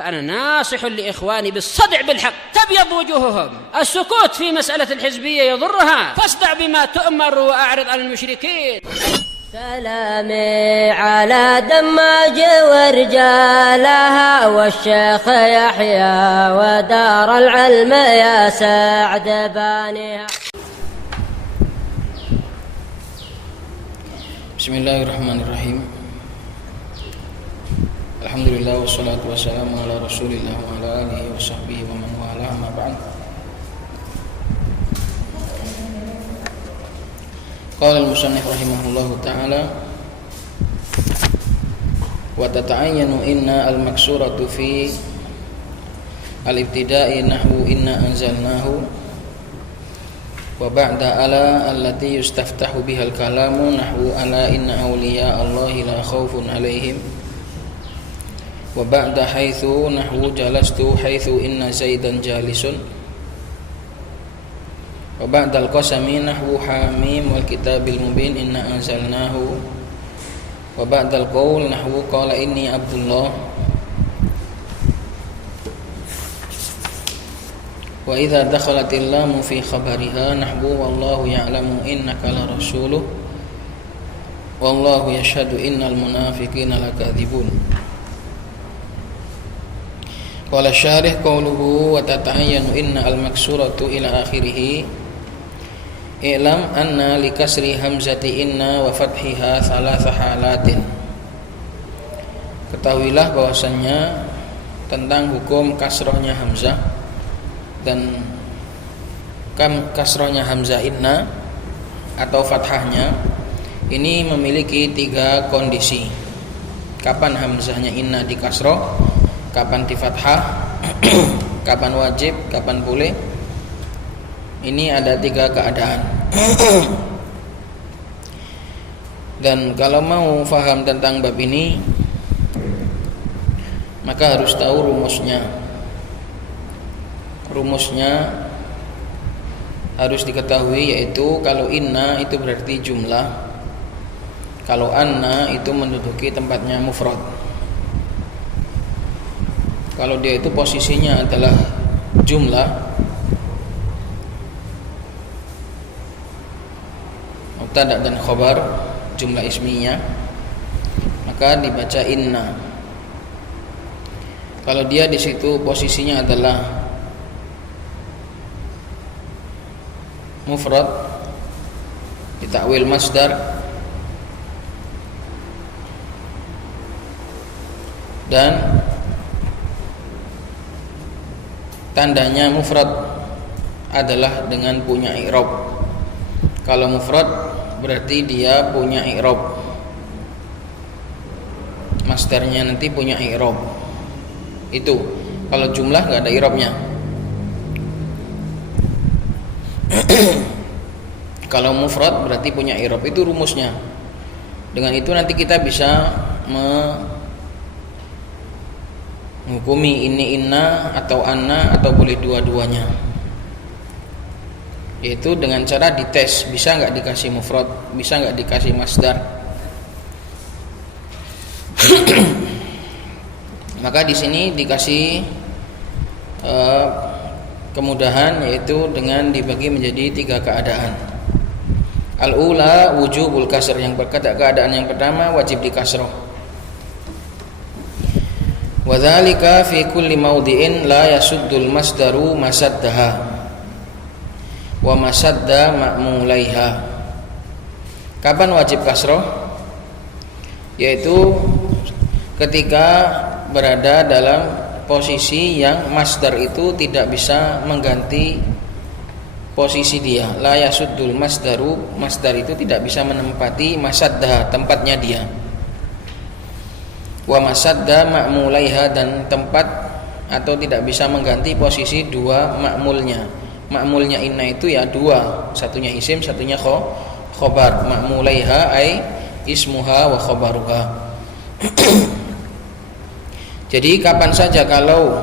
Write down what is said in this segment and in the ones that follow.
فأنا ناصح لإخواني بالصدع بالحق تبيض وجوههم. السكوت في مسألة الحزبية يضرها، فاصدع بما تؤمر وأعرض عن المشركين. سلامي على دماج ورجالها والشيخ يحيى ودار العلم يا سعد بانيها. Bismillahirrahmanirrahim. Alhamdulillah wassalatu wassalamu ala Rasulillah wa ala alihi wa sahbihi wa man wala, amma ba'd. Qala al-musannif rahimahullahu ta'ala wa tata'ayyanu inna al-maksuratu fi al-ibtida'i nahwu inna anzalnahu wa ba'da ala allati yustaftahu bihal kalamu nahwu ala inna awliya Allahi la khawfun alaihim wa ba'da haitsu nahwu jalastu haitsu inna zaidan jalisun wa ba'da al-qasami nahwu hamim wal kitabil mubin inna anzalnahu wa ba'da al-qaul nahwu qala inni abdullah wa idza dakhalatil lamu fi khabariha nahwu wallahu ya'lamu innaka la rasuluh wallahu yashhadu innal munafiqina lakadzibun. Qala syarih qawluhu wa tata'ayyanu inna al-maksuratu ila akhirih i'lam anna li kasri hamzati inna wa fathiha thalatha halatin. Ketahuilah bahwasannya tentang hukum kasrohnya hamzah dan kasrohnya hamzah inna atau fathahnya ini memiliki 3 kondisi. Kapan hamzahnya inna di kasroh, kapan di fathah, kapan wajib, kapan boleh. Ini ada 3 keadaan. Dan kalau mau faham tentang bab ini, maka harus tahu rumusnya. Rumusnya harus diketahui, yaitu kalau inna itu berarti jumlah, kalau anna itu menduduki tempatnya mufrad. Kalau dia itu posisinya adalah jumlah, mubtada dan khobar, jumlah ismiyah, maka dibaca inna. Kalau dia di situ posisinya adalah mufrad, ditakwil masdar, dan tandanya mufrad adalah dengan punya i'rab. Kalau mufrad berarti dia punya i'rab, masdarnya nanti punya i'rab. Itu kalau jumlah nggak ada i'rabnya. Kalau mufrad berarti punya i'rab, itu rumusnya. Dengan itu nanti kita bisa menghukumi ini inna atau anna atau boleh dua-duanya, yaitu dengan cara dites, bisa nggak dikasih mufrad, bisa nggak dikasih masdar. Maka di sini dikasih kemudahan, yaitu dengan dibagi menjadi 3 keadaan. Al-ula wujubul kasr, yang berkata keadaan yang pertama wajib dikasroh. Wa dzalika fi kulli mawdi'in la yasuddul masdaru masaddaha wa masadda ma'mulaiha. Kapan wajib kasroh? Yaitu ketika berada dalam posisi yang masdar itu tidak bisa mengganti posisi dia. La yasuddul masdaru, masdar itu tidak bisa menempati masaddah, tempatnya dia. Wa masadda ma'mulaiha, dan tempat atau tidak bisa mengganti posisi 2 ma'mulnya. Ma'mulnya inna itu ya 2, satunya isim, satunya khobar. Ma'mulaiha ay ismuha wa khobaruha. Jadi kapan saja kalau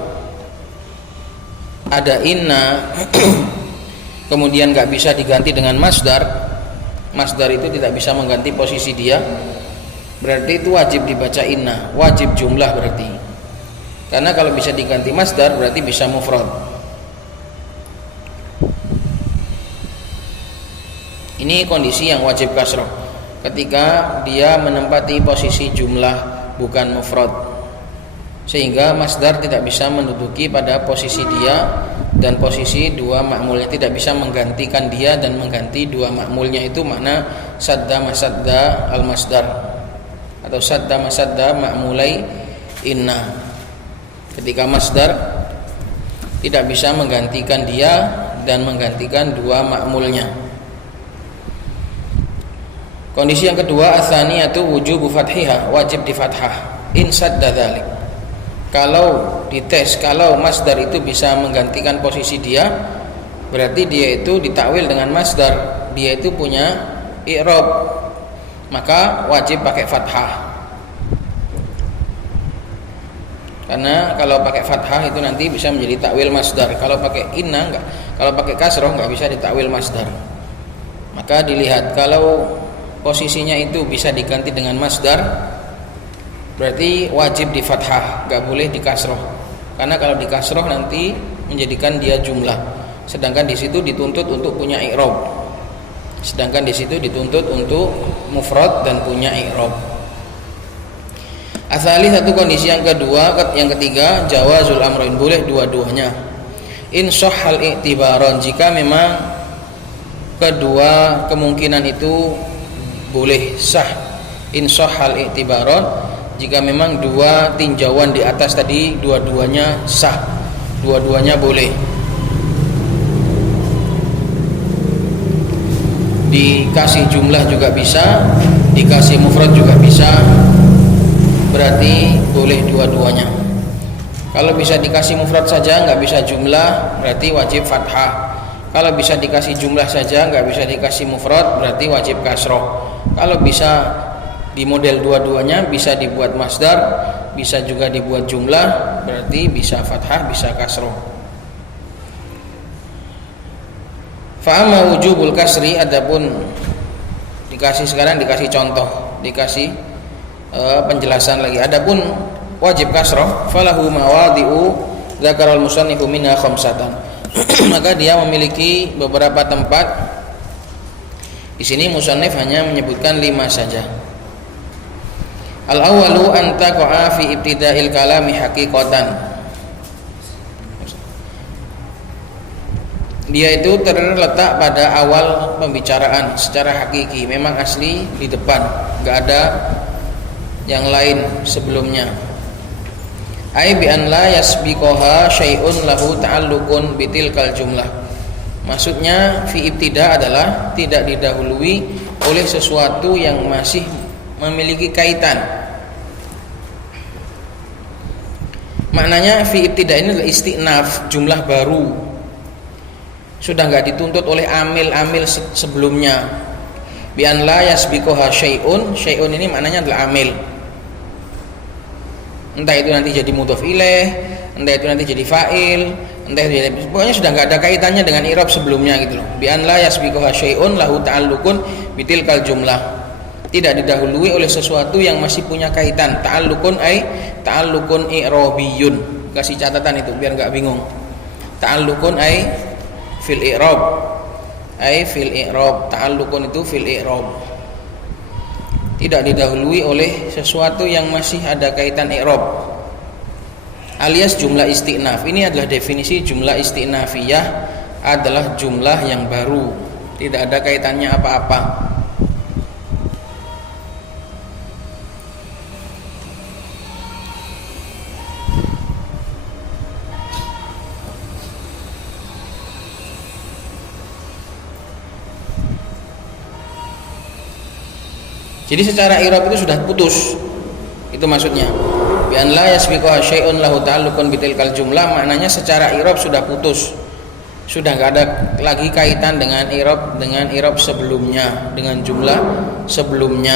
ada inna kemudian nggak bisa diganti dengan masdar, masdar itu tidak bisa mengganti posisi dia, berarti itu wajib dibaca inna, wajib jumlah berarti. Karena kalau bisa diganti masdar berarti bisa mufrad. Ini kondisi yang wajib kasroh, ketika dia menempati posisi jumlah bukan mufrad, sehingga masdar tidak bisa menduduki pada posisi dia dan posisi dua ma'mulnya, tidak bisa menggantikan dia dan mengganti dua ma'mulnya. Itu makna sadda masadda al masdar atau sadda masadda ma'mulai inna. Ketika masdar tidak bisa menggantikan dia dan menggantikan dua ma'mulnya. Kondisi yang kedua, atsaniyatu wujubu fathiha, wajib di fathah in sadda dzalik. Kalau dites, kalau masdar itu bisa menggantikan posisi dia, berarti dia itu ditakwil dengan masdar, dia itu punya i'rab, maka wajib pakai fathah. Karena kalau pakai fathah itu nanti bisa menjadi takwil masdar. Kalau pakai inna enggak, kalau pakai kasroh enggak bisa ditakwil masdar. Maka dilihat, kalau posisinya itu bisa diganti dengan masdar, berarti wajib di fathah, enggak boleh di kasroh. Karena kalau di kasroh nanti menjadikan dia jumlah, sedangkan di situ dituntut untuk punya i'rab. Sedangkan di situ dituntut untuk mufrad dan punya i'rab. Asali satu kondisi yang kedua, yang ketiga, jawazul amrain, boleh dua-duanya. In shahhal i'tibaran, jika memang kedua kemungkinan itu boleh sah. In shahhal i'tibaran, jika memang dua tinjauan di atas tadi dua-duanya sah, dua-duanya boleh. Dikasih jumlah juga bisa, dikasih mufrad juga bisa, berarti boleh dua-duanya. Kalau bisa dikasih mufrad saja nggak bisa jumlah, berarti wajib fathah. Kalau bisa dikasih jumlah saja nggak bisa dikasih mufrad, berarti wajib kasroh. Kalau bisa di model dua-duanya, bisa dibuat masdar, bisa juga dibuat jumlah, berarti bisa fathah, bisa kasroh. Fa'ama wujubul kasri, adapun sekarang dikasih contoh, dikasih penjelasan lagi. Adapun wajib kasroh, falahu mawadi'u dzakarul musannifu minha khamsatan. Maka dia memiliki beberapa tempat. Di sini musannif hanya menyebutkan 5 saja. Al-awwalu an taqa'a fi ibtida'il kalami haqiqatan. Dia itu terletak pada awal pembicaraan secara hakiki, memang asli di depan, enggak ada yang lain sebelumnya. Ai bi an la yasbiqaha syai'un lahu ta'alluqun bitilkal jumlah. Maksudnya fi ibtida adalah tidak didahului oleh sesuatu yang masih memiliki kaitan. Maknanya fi ibtida ini adalah istinaf, jumlah baru. Sudah enggak dituntut oleh amil-amil sebelumnya. Bi an la yasbiqaha syai'un, syai'un ini maknanya adalah amil. Entah itu nanti jadi mudhof ilaih, entah itu nanti jadi fa'il, entah itu jadi, pokoknya sudah enggak ada kaitannya dengan i'rab sebelumnya gitu loh. Bi an la yasbiquha syai'un lahu ta'alluqun bitilkal jumlah. Tidak didahului oleh sesuatu yang masih punya kaitan. Ta'alluqun ai ta'alluqun i'rabiyun. Kasih catatan itu biar enggak bingung. Ta'alluqun ai fil i'rab. Ai fil i'rab. Ta'alluqun itu fil i'rab. Tidak didahului oleh sesuatu yang masih ada kaitan i'rab, alias jumlah istinaf. Ini adalah definisi jumlah istinafiyah, adalah jumlah yang baru, tidak ada kaitannya apa-apa. Jadi secara i'rab itu sudah putus. Itu maksudnya. Bi an la yasbiquha syai'un lahu ta'alluqun bitilkal jumlah, maknanya secara i'rab sudah putus. Sudah enggak ada lagi kaitan dengan i'rab sebelumnya, dengan jumlah sebelumnya.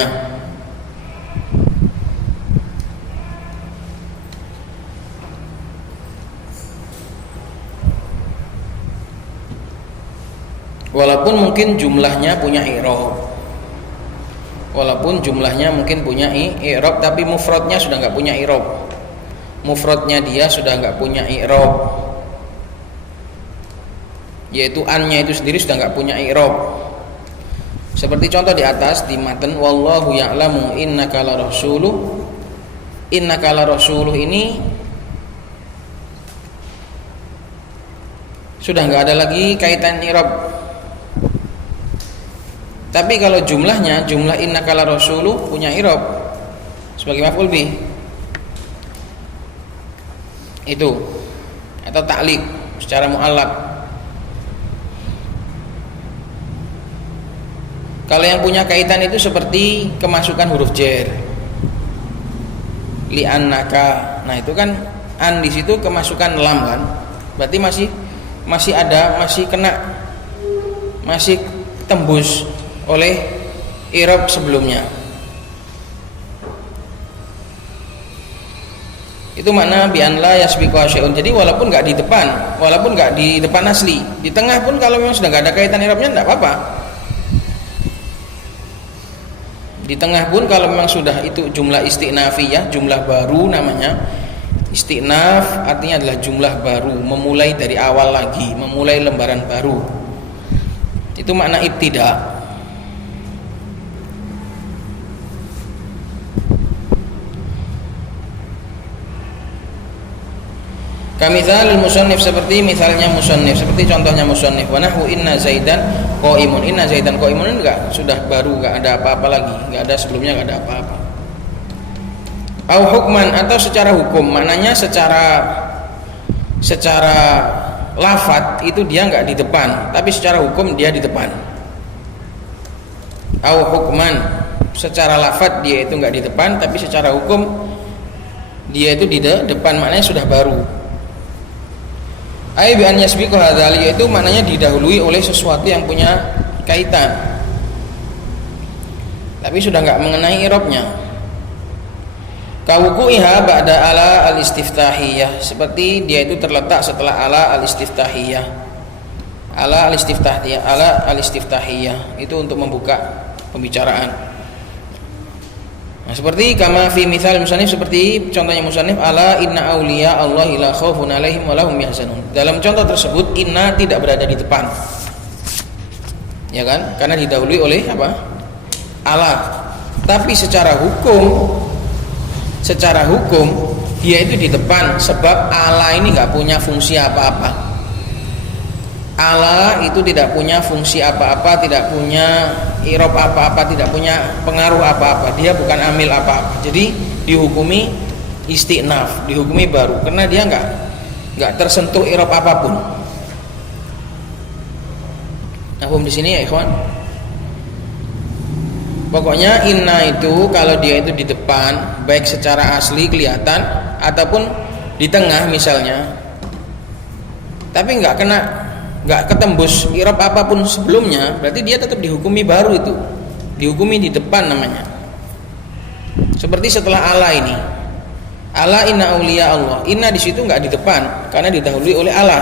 Walaupun mungkin jumlahnya punya i'rab. Walaupun jumlahnya mungkin punya i'rab, tapi mufradnya sudah enggak punya i'rab. mufradnya dia sudah nggak punya i'rab, yaitu an-nya itu sendiri sudah nggak punya i'rab. Seperti contoh di atas di matan wallahu ya'lamu innaka la rasuluh. Innaka la rasuluh ini sudah nggak ada lagi kaitan i'rab. Tapi kalau jumlahnya, jumlah innaka la rasuluh punya i'rab sebagai maf'ul bih. Itu atau ta'liq secara mu'allaq. Kalau yang punya kaitan itu seperti kemasukan huruf jar. Li'annaka. Nah, itu kan an di situ kemasukan lam kan? Berarti masih ada, masih kena, masih tembus oleh i'rab sebelumnya. Itu makna bi an la yasbiqu syai'un. Jadi walaupun enggak di depan asli, di tengah pun kalau memang sudah enggak ada kaitan i'rabnya enggak apa-apa. Di tengah pun kalau memang sudah itu jumlah istinafiyah, jumlah baru namanya. Istinaf artinya adalah jumlah baru, memulai dari awal lagi, memulai lembaran baru. Itu makna ibtida. Kamithal musannif, seperti misalnya musannif, seperti contohnya musannif. Wa nahwu inna zaidan qaimun. Inna zaidan qaimun enggak, sudah baru, enggak ada apa-apa lagi, enggak ada sebelumnya, enggak ada apa-apa. Au hukman, atau secara hukum, maknanya secara lafadz itu dia enggak di depan, tapi secara hukum dia di depan. Au hukman, secara lafadz dia itu enggak di depan, tapi secara hukum dia itu di depan, maknanya sudah baru. Ai bi an yasbiqu hadzal, yaitu maknanya didahului oleh sesuatu yang punya kaitan, tapi sudah enggak mengenai i'rabnya. Kawuqu'iha ba'da ala al-istiftahiyah, seperti dia itu terletak setelah ala al-istiftahiyah. Ala al-istiftahiyah itu untuk membuka pembicaraan. Nah, seperti kama fi mithal musannif, seperti contohnya musannif ala inna auliya Allahi la khaufun alaihim wa lahum yahzanun. Dalam contoh tersebut inna tidak berada di depan. Ya kan? Karena didahului oleh apa? Ala. Tapi secara hukum dia itu di depan, sebab ala ini enggak punya fungsi apa-apa. Ala itu tidak punya fungsi apa-apa, tidak punya i'rab apa-apa, tidak punya pengaruh apa-apa. Dia bukan amil apa-apa. Jadi dihukumi istinaf, dihukumi baru, karena dia enggak tersentuh i'rab apapun. Nah, di sini ya ikhwan. Pokoknya inna itu kalau dia itu di depan, baik secara asli kelihatan ataupun di tengah misalnya, tapi enggak ketembus i'rab apapun sebelumnya, berarti dia tetap dihukumi baru, itu dihukumi di depan namanya. Seperti setelah ala ini, ala inna auliya Allah, inna di situ enggak di depan karena didahului oleh ala,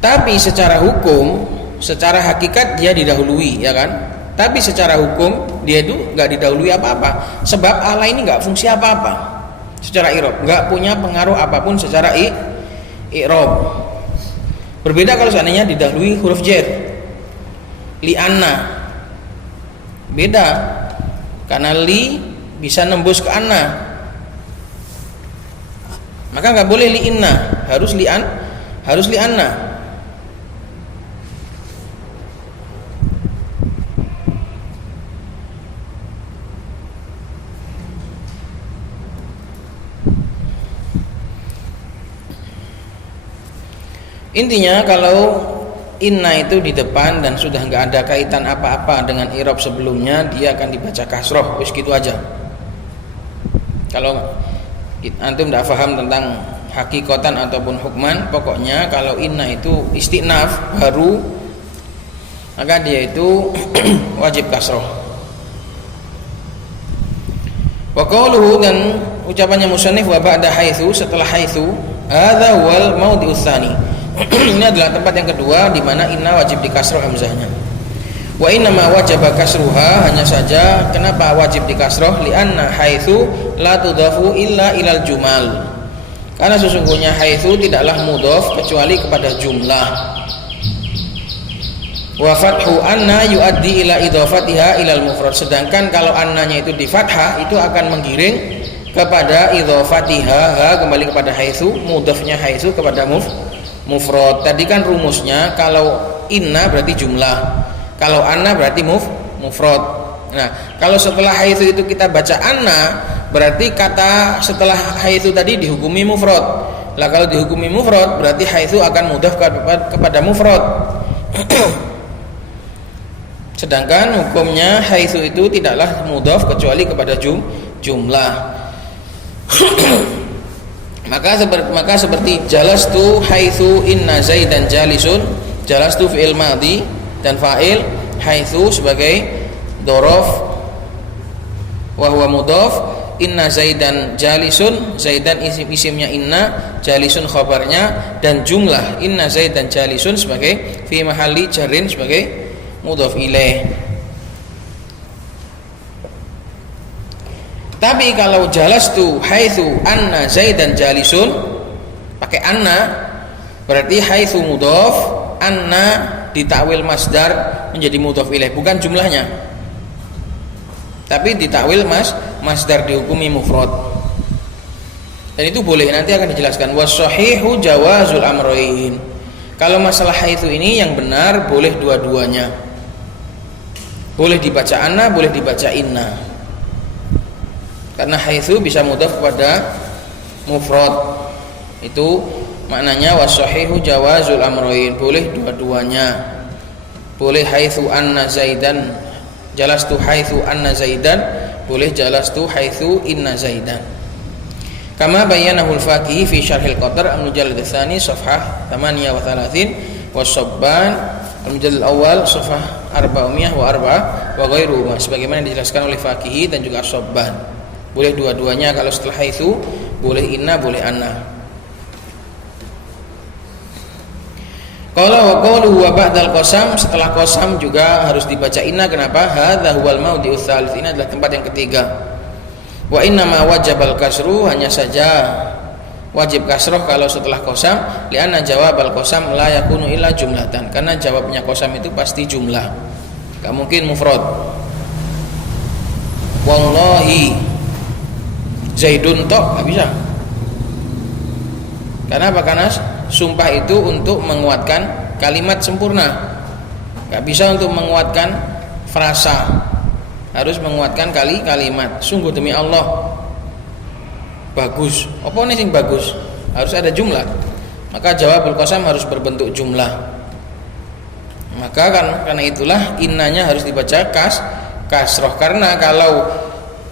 tapi secara hukum, secara hakikat dia didahului, ya kan? Tapi secara hukum dia itu enggak didahului apa-apa, sebab ala ini enggak fungsi apa-apa secara i'rab, enggak punya pengaruh apapun secara i'rab. Berbeda kalau seandainya didahului huruf jar, li anna, beda, karena li bisa nembus ke anna, maka enggak boleh li inna, harus li anna. Intinya kalau inna itu di depan dan sudah nggak ada kaitan apa-apa dengan i'rab sebelumnya, dia akan dibaca kasroh, wis gitu aja. Kalau antum tidak paham tentang hakikatan ataupun hukman, pokoknya kalau inna itu istinaf baru, maka dia itu wajib kasroh. Wa qawluhu, dan ucapannya musannif wa ba'da haitsu, setelah haitsu, hadza wal maudhi'us tsani. Ini adalah tempat yang kedua di mana inna wajib dikasroh hamzahnya. Wa inna ma wajaba kasruha, hanya saja kenapa wajib dikasroh, li'anna haitsu la tudhafu illa ilal jumal, karena sesungguhnya haitsu tidaklah mudhaf kecuali kepada jumlah. Wa fathu anna yuaddi ila idhafatiha ilal mufrad, sedangkan kalau annanya itu di fathah itu akan menggiring kepada idhafatiha, kembali kepada haitsu, mudhafnya haitsu kepada mufrad. Tadi kan rumusnya kalau inna berarti jumlah, kalau anna berarti mufrad. Nah, kalau setelah haitsu itu kita baca anna, berarti kata setelah haitsu tadi dihukumi mufrad. Lah kalau dihukumi mufrad, berarti haitsu akan mudhaf kepada mufrad. Sedangkan hukumnya haitsu itu tidaklah mudhaf kecuali kepada jumlah. maka seperti jalastu haitsu inna zaidan jalisun, jalastu fi'il madhi dan fa'il, haitsu sebagai dhorof wa huwa mudhaf, inna zaidan jalisun, zaidan isimnya inna, jalisun khabarnya, dan jumlah inna zaidan jalisun sebagai fi mahalli jarrin sebagai mudhaf ilaih. Tapi kalau jalastu haitsu anna zaidan jalisun, pakai anna, berarti haitsu mudhaf, anna ditakwil masdar menjadi mudhaf ilaih, bukan jumlahnya, tapi ditakwil masdar, dihukumi mufrad. Dan itu boleh, nanti akan dijelaskan. Was-shahihu jawazul amrayn. Kalau masalah haitsu ini yang benar boleh dua-duanya. Boleh dibaca anna, boleh dibaca inna. Karena haitsu bisa mudhaf kepada mufrad. Itu maknanya was-shahihu jawazul amrayn, boleh dua-duanya. Boleh haitsu anna zaidan, jalastu haitsu anna zaidan, boleh jalastu haitsu inna zaidan. Kama bayyanahu al-Faqihi fi Syarhil Qatar al-Mujallad ats-tsani safhah 38 was-Sabban al-Mujallad al-awwal safhah 404 wa ghairuhuma, sebagaimana dijelaskan oleh Faqihi dan juga As-Sabban. Boleh dua-duanya, kalau setelah haitsu boleh inna, boleh anna. Qala wa qawluhu wa ba'dal qasam, setelah qasam juga harus dibaca inna. Kenapa? Hadza huwal mawdi'u tsalits, ini adalah tempat yang ketiga. Wa inna ma wajabal kasru, hanya saja wajib kasroh kalau setelah qasam, li'anna jawabal qasam la yakunu illa jumlatan, karena jawabnya qasam itu pasti jumlah, enggak mungkin mufrad. Wallahi zaidun tok, enggak bisa. Karena apa? Karena sumpah itu untuk menguatkan kalimat sempurna, enggak bisa untuk menguatkan frasa, harus menguatkan kalimat. Sungguh demi Allah bagus. Apa nih sing bagus? Harus ada jumlah. Maka jawabul qasam harus berbentuk jumlah. Maka karena itulah innanya harus dibaca kasroh, karena kalau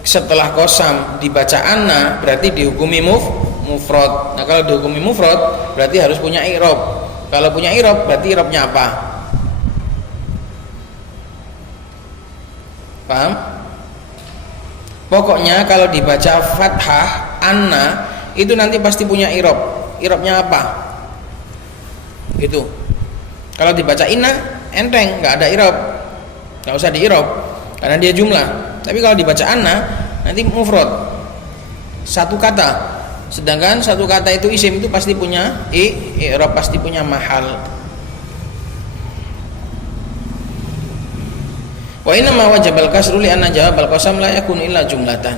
setelah qasam dibaca anna berarti dihukumi mufrad. Nah, kalau dihukumi mufrad berarti harus punya i'rab. Kalau punya i'rab berarti i'rabnya apa? Paham? Pokoknya kalau dibaca fathah anna itu nanti pasti punya i'rab. I'rabnya apa? Itu. Kalau dibaca inna enteng, enggak ada i'rab. Enggak usah di-i'rab karena dia jumlah. Tapi kalau dibaca anna nanti mufrad, satu kata. Sedangkan satu kata itu isim, itu pasti punya i'rab, pasti punya mahal. Wa inna ma wajabal kasru li anna jawabal qasam la yakunu illa jumlatan.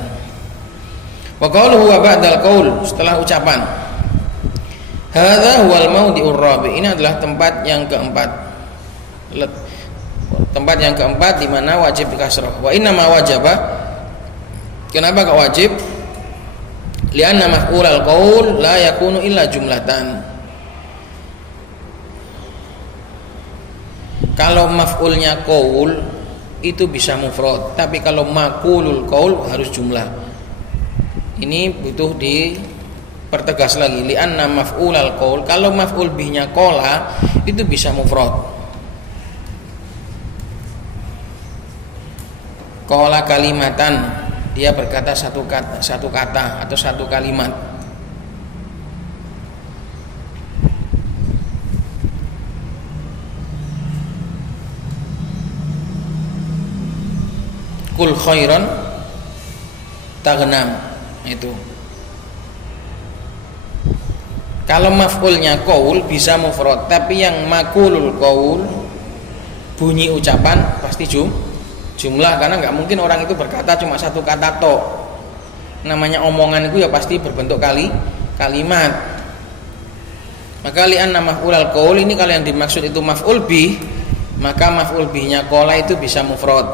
Wa qawluhu wa ba'dal qaul, setelah ucapan. Hadza huwal mawdi'ur rabi', ini adalah tempat yang keempat. Tempat yang keempat di mana wajib dikasrah. Wa inna ma wajaba, kenapa kok wajib? Lianna maf'ulal qaul la yakunu illa jumlatan. Kalau maf'ulnya qaul itu bisa mufrad, tapi kalau maqulul qaul harus jumlah. Ini butuh dipertegas lagi. Lianna maf'ulal qaul, kalau maf'ul bihnya qala itu bisa mufrad. Qala kalimatan, dia berkata satu kata atau satu kalimat. kul khairan taghnam. Itu kalau maf'ulnya qaul bisa mufrad, tapi yang makulul qaul bunyi ucapan pasti jumlah, karena nggak mungkin orang itu berkata cuma satu kata tok. Namanya omongan itu ya pasti berbentuk kalimat. Maka li'anna maf'ulal qaul ini kalau yang dimaksud itu maf'ul bih, maka maf'ul bihnya qala itu bisa mufrad.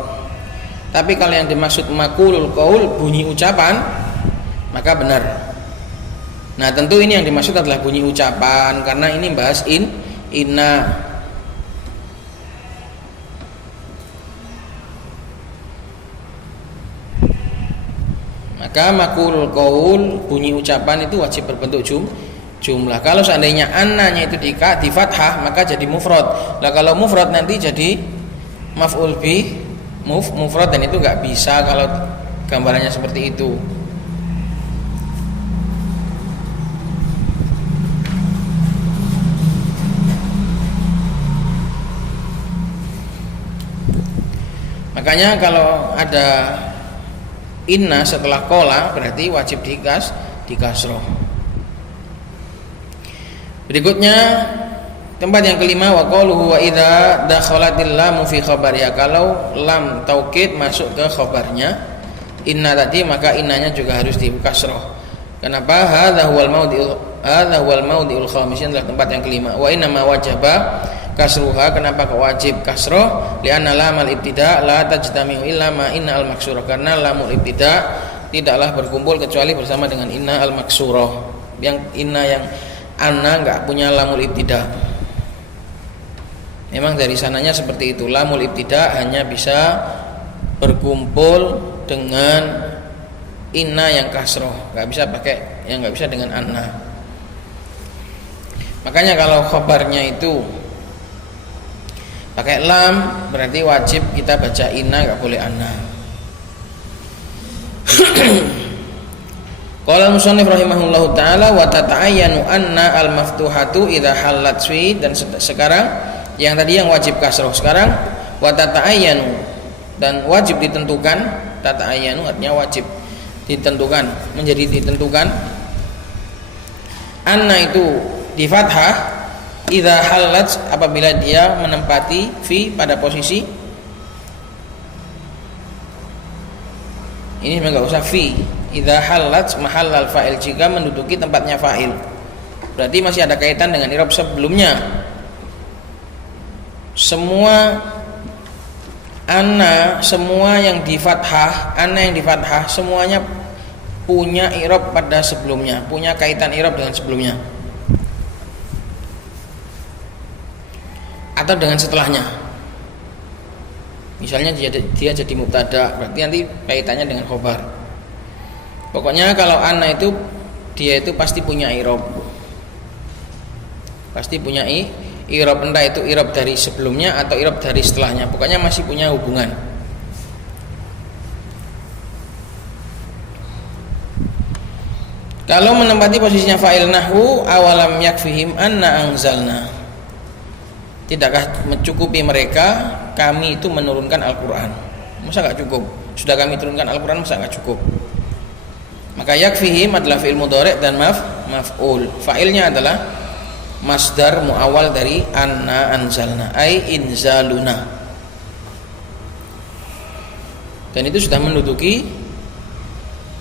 Tapi kalau yang dimaksud makulul qaul bunyi ucapan, maka benar. Nah, tentu ini yang dimaksud adalah bunyi ucapan, karena ini bahas inna. Maka makulul qaul bunyi ucapan itu wajib berbentuk jumlah. Kalau seandainya annanya itu di fathah, maka jadi mufrad. Lah kalau mufrad nanti jadi maf'ul bih mufrad, dan itu nggak bisa kalau gambarannya seperti itu. Makanya kalau ada inna setelah kola berarti wajib dikasroh. Berikutnya tempat yang kelima, wa qauluhu wa idza dakhalatil lamu fi khabariha. Kalau lam taukid masuk ke khabarnya inna tadi, maka innanya juga harus dikasroh. Kenapa? Hadza huwal maudiul khamis, adalah tempat yang kelima. Wa inna ma wajaba kasruha, kenapa kok wajib kasroh? Li'anna lamal ibtida la tajtami'u illa ma inna al maksurah, karena lamul ibtida tidaklah berkumpul kecuali bersama dengan inna al maksurah. Yang inna yang anna enggak punya lamul ibtida. Memang dari sananya seperti itu. Lamul ibtida hanya bisa berkumpul dengan inna yang kasroh, enggak bisa pakai yang enggak bisa dengan anna. Makanya kalau khabarnya itu pakai lam berarti wajib kita baca inna, enggak boleh anna. Qala musannif rahimahullahu taala wa tata'ayyanu anna al-maftuhatu idza halat fi, dan sekarang yang tadi yang wajib kasroh, sekarang wa tata'ayyanu, dan wajib ditentukan. Tata'ayyanu artinya wajib ditentukan, menjadi ditentukan. Anna itu di fathah idza halat, apabila dia menempati fi pada posisi ini, enggak usah fi. Idza halat mahallal fa'il, jika menduduki tempatnya fa'il, berarti masih ada kaitan dengan i'rab sebelumnya. Semua anna, semua yang di fathah, anna yang di fathah semuanya punya i'rab pada sebelumnya, punya kaitan i'rab dengan sebelumnya atau dengan setelahnya. Misalnya dia jadi mubtada, berarti nanti kaitannya dengan khobar. Pokoknya kalau anna itu dia itu pasti punya i'rab, pasti punya i'rab, entah itu i'rab dari sebelumnya atau i'rab dari setelahnya, pokoknya masih punya hubungan. Kalau menempati posisinya fa'il nahwu awalam yakfihim anna anzalna, tidakkah mencukupi mereka kami itu menurunkan Al-Quran? Masa gak cukup? Sudah kami turunkan Al-Quran, masa gak cukup? Maka yakfihim adalah fi'il mudhari' dan maf'ul. Fa'ilnya adalah masdar muawwal dari anna anzalna, ai inzaluna, dan itu sudah menduduki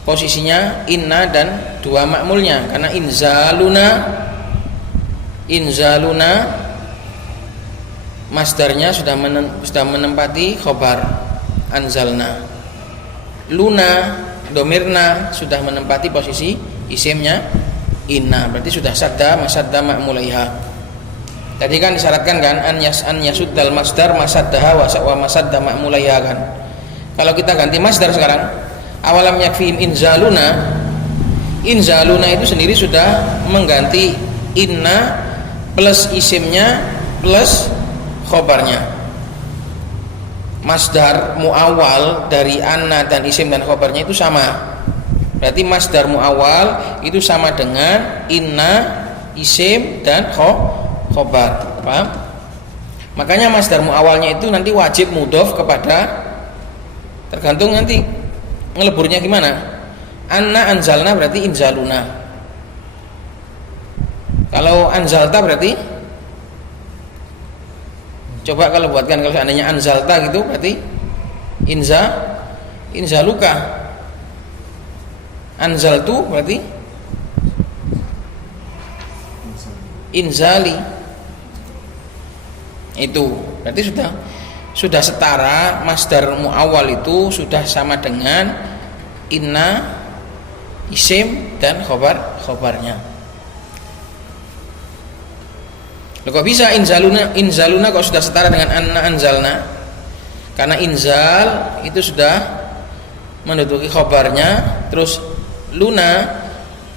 posisinya inna dan dua ma'mulnya, karena inzaluna masdarnya sudah menempati khobar anzalna. Luna domirna sudah menempati posisi isimnya inna, berarti sudah sadda ma'mulaiha. Tadi kan disyaratkan kan an yasuddal masdar masaddaha wa masadda ma'mulaiha kan. Kalau kita ganti masdar sekarang, awalam yakfihim inzaluna itu sendiri sudah mengganti inna plus isimnya plus khobarnya. Masdar muawal dari anna dan isim dan khobarnya itu sama. Berarti masdar muawal itu sama dengan inna, isim dan khobar. Paham? Makanya masdar muawalnya itu nanti wajib mudhof kepada Tergantung nanti ngeleburnya gimana. Anna anzalna berarti inzaluna. Kalau anzalta berarti, coba kalau buatkan, kalau seandainya anzalta gitu berarti inzaluka. Anzaltu berarti inzali. Itu berarti sudah setara, masdar muawwal itu sudah sama dengan inna, isim dan khobarnya. Loh, kok bisa inzaluna kok sudah setara dengan anna anzalna? Karena inzal itu sudah menduduki khobarnya, terus luna,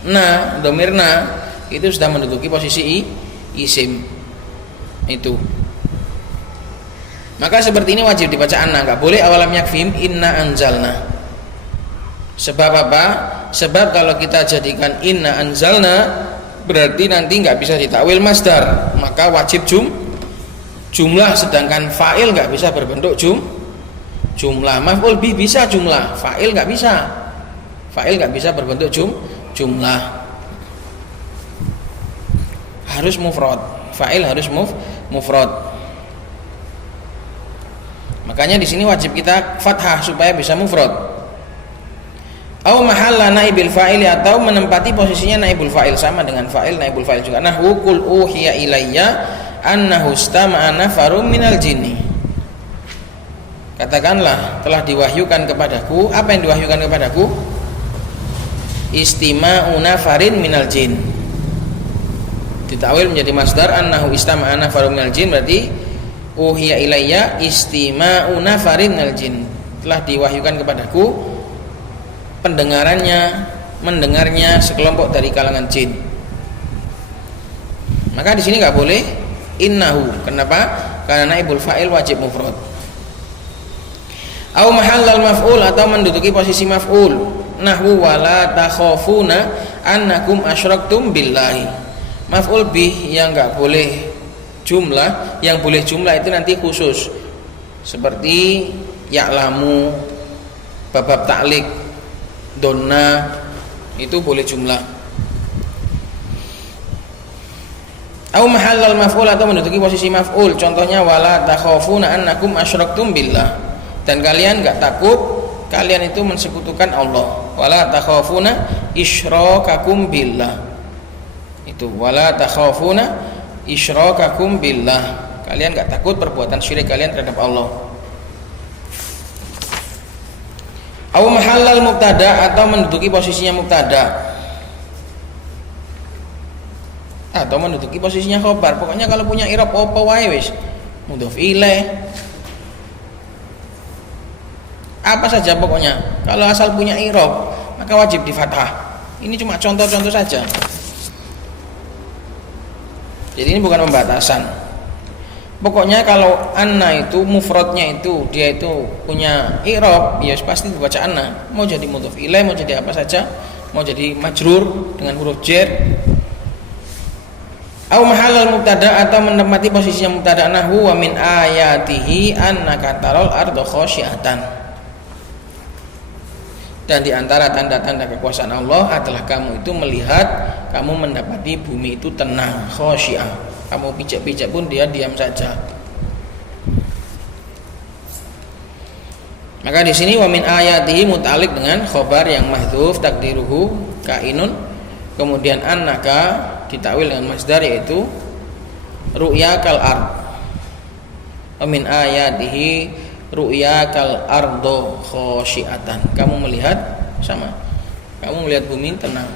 na, domirna itu sudah menduduki posisi isim. Itu. Maka seperti ini wajib dibaca anna, enggak boleh awalam yakfim inna anzalna. Sebab apa? Sebab kalau kita jadikan inna anzalna berarti nanti nggak bisa ditakwil masdar, maka wajib jumlah, sedangkan fa'il nggak bisa berbentuk jumlah. Maf'ul bih bisa jumlah, fa'il nggak bisa berbentuk jumlah. Harus mufrad, fa'il harus mufrad. Makanya di sini wajib kita fathah supaya bisa mufrad. Au mahalla naibil fa'il, atau menempati posisinya naibul fa'il, sama dengan fa'il naibul fa'il juga. Nahwu qul uhiya ilayya annahu istama'a nafarum minal jinni. Katakanlah telah diwahyukan kepadaku. Apa yang diwahyukan kepadaku? Istima'u nafarin minal jin. Ditakwil menjadi masdar annahu istama'a nafarum minal jin, berarti uhiya ilayya istima'u nafarin minal jin. Telah diwahyukan kepadaku mendengarnya sekelompok dari kalangan jin. Maka di sini nggak boleh innahu. Kenapa? Karena naibul fa'il wajib mufrad. Au mahallal maf'ul, atau menduduki posisi maf'ul. Nahwu wala takhafuna annakum asyraktum billahi. Maf'ul bih yang nggak boleh jumlah, yang boleh jumlah itu nanti khusus. Seperti ya'lamu, bab ta'liq, donna, itu boleh jumlah. Au mahallal maf'ul, atau menduduki posisi maf'ul. Contohnya wala takhafuna annakum asyraktum billah, dan kalian enggak takut kalian itu mensekutukan Allah. Wala takhafuna isyrakakum billah. Itu wala takhafuna isyrakakum billah. Kalian enggak takut perbuatan syirik kalian terhadap Allah. Au mahallal mubtada, atau menduduki posisinya mubtada, atau menduduki posisinya khobar. Pokoknya kalau punya i'rab apa wae wis, mudhof ilaih, apa saja pokoknya. Kalau asal punya i'rab maka wajib di fathah. Ini cuma contoh-contoh saja. Jadi ini bukan pembatasan. Pokoknya kalau anna itu mufradnya itu dia itu punya i'rab, ya pasti dibaca anna. Mau jadi mudhof ilaih, mau jadi apa saja, mau jadi majrur dengan huruf jar. Au mahallal mubtada, atau menempati posisinya mubtada. Nahwu wa min ayatihi annaka taral arda khasyiatan. Dan di antara tanda-tanda kekuasaan Allah adalah kamu itu melihat, kamu mendapati bumi itu tenang, khasyiah. Kamu pijak-pijak pun dia diam saja. Maka di sini wa min ayatihi muta'alliq dengan khobar yang mahdzuf takdiruhu kainun. Kemudian annaka ditakwil dengan masdar, yaitu ru'yakal ard. Wa min ayatihi ru'yakal ardo khasyiatan. Kamu melihat, sama, kamu melihat bumi tenang.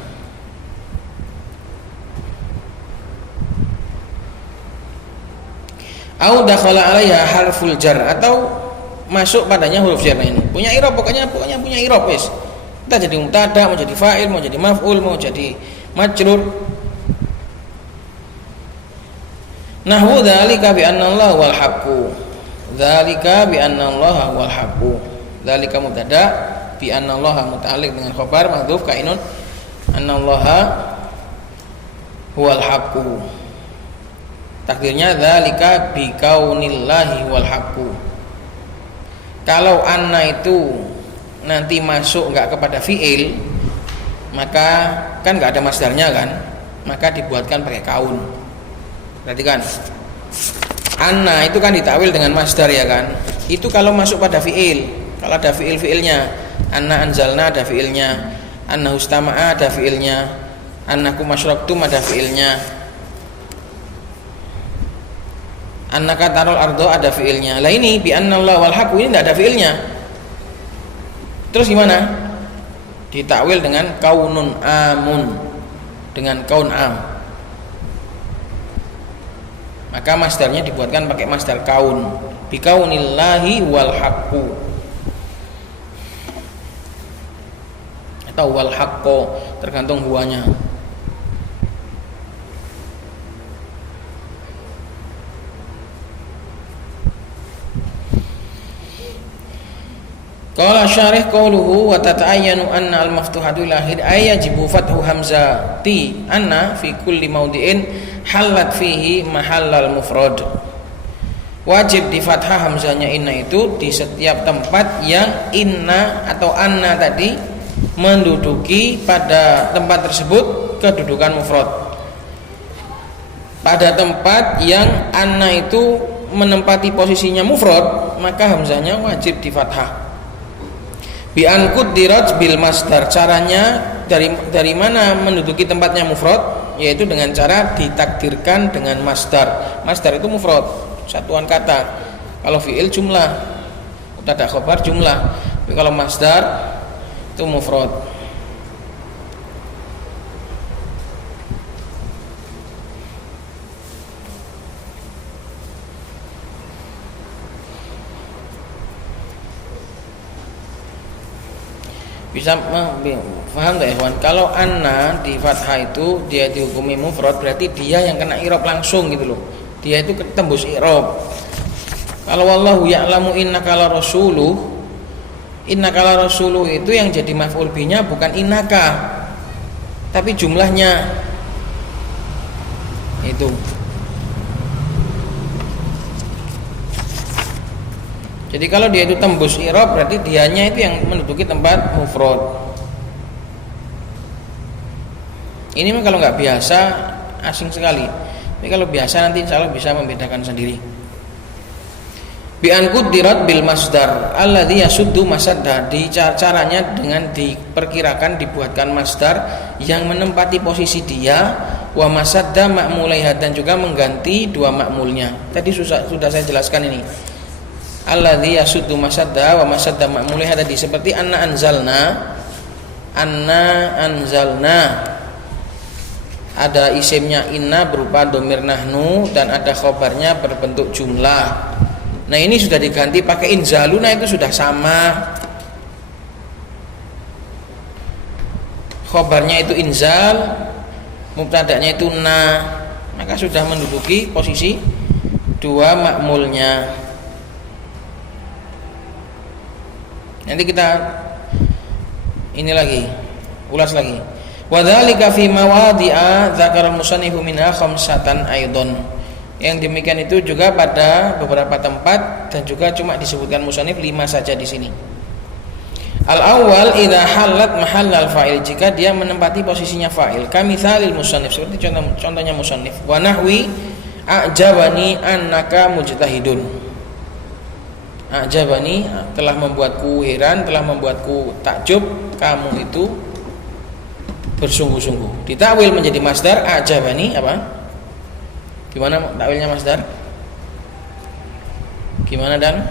Au dakhala 'alaiha harful jar, atau masuk padanya huruf jar. Ini punya i'rab, pokoknya punya i'rab wis. Entah jadi mubtada, mau jadi fa'il, mau jadi maf'ul, mau jadi majrur. Nahwu dzalika bi anna Allah wal haqqu. Dzalika bi anna Allah wal haqqu. Dzalika mubtada, bi anna Allah muta'alliq dengan khabar mahdhuf kainun anna Allah huwal haqqu. Takdirnya dzalika bi kaunillahi wal haqqu. Kalau anna itu nanti masuk enggak kepada fi'il, maka kan enggak ada masdarnya kan, maka dibuatkan pakai kaun. Perhatikan, anna itu kan ditakwil dengan masdar ya kan. Itu kalau masuk pada fi'il. Kalau ada fi'il-fi'ilnya, anna anzalna ada fi'ilnya, anna hustama'a ada fi'ilnya, annakum asyraktum ada fi'ilnya, annaka tarol ardo ada fi'ilnya. Lah ini bi annallahu wal haqq ini enggak ada fi'ilnya. Terus gimana? Ditakwil dengan kaunun amun, dengan kaun am. Maka masdarnya dibuatkan pakai masdar kaun, bi kaunillahi wal haqqu atau wal haqqo, tergantung huanya. Qala syarih qawluhu wa tata'ayyanu anna al-maftuhatu lahir ayajibu fathu hamzati anna fi kulli mawdi'in halat fihi mahallal mufrad. Wajib di fathah hamzahnya inna itu di setiap tempat yang inna atau anna tadi menduduki pada tempat tersebut kedudukan mufrad. Pada tempat yang anna itu menempati posisinya mufrad, maka hamzahnya wajib di fathah. Bi an quddirat bil masdar. Caranya dari mana menduduki tempatnya mufrad, yaitu dengan cara ditakdirkan dengan masdar. Masdar itu mufrad, satuan kata. Kalau fi'il jumlah, mubtada khabar jumlah. Tapi kalau masdar itu mufrad. Bisa paham tak ikhwan? Kalau anna di fathah itu dia dihukumi mufrad, berarti dia yang kena i'rab langsung gitu loh. Dia itu tembus i'rab. Kalau wallahu ya'lamu innaka la rasuluh, innaka la rasuluh itu yang jadi maf'ul bihi-nya bukan innaka, tapi jumlahnya itu. Jadi kalau dia itu tembus i'rab, berarti dianya itu yang menduduki tempat mufrad. Ini mah kalau nggak biasa asing sekali. Tapi kalau biasa nanti insya Allah bisa membedakan sendiri. Bi an quddirat bil masdar alladzi yasuddu masadda. Di caranya dengan diperkirakan dibuatkan masdar yang menempati posisi dia, wa masadda ma'mulaiha, dan juga mengganti dua ma'mulnya. Tadi sudah saya jelaskan ini. Alladzi yasuddu masadda wa masadda ma'mulaiha tadi, seperti anna anzalna ada isimnya inna berupa domir nahnu dan ada khobarnya berbentuk jumlah. Nah ini sudah diganti pakai inzaluna, itu sudah sama. Khobarnya itu inzal, mubtada'nya itu na, maka sudah menduduki posisi dua ma'mulnya. Nanti kita ini lagi, ulas lagi. Wa dzalika fi mawadhi'a dzakara al-musannifu minha khamsatan aidon. Yang demikian itu juga pada beberapa tempat dan juga cuma disebutkan musannif 5 saja di sini. Al-awwal idza halat mahallal fa'il, jika dia menempati posisinya fa'il. Kamitsalil musannif, seperti contohnya musannif. Wa nahwi a'jabani annaka mujtahidun. A'jabani telah membuatku heran, telah membuatku takjub, kamu itu bersungguh-sungguh. Ditakwil menjadi masdar a'jabani apa? Gimana takwilnya masdar? Gimana dan?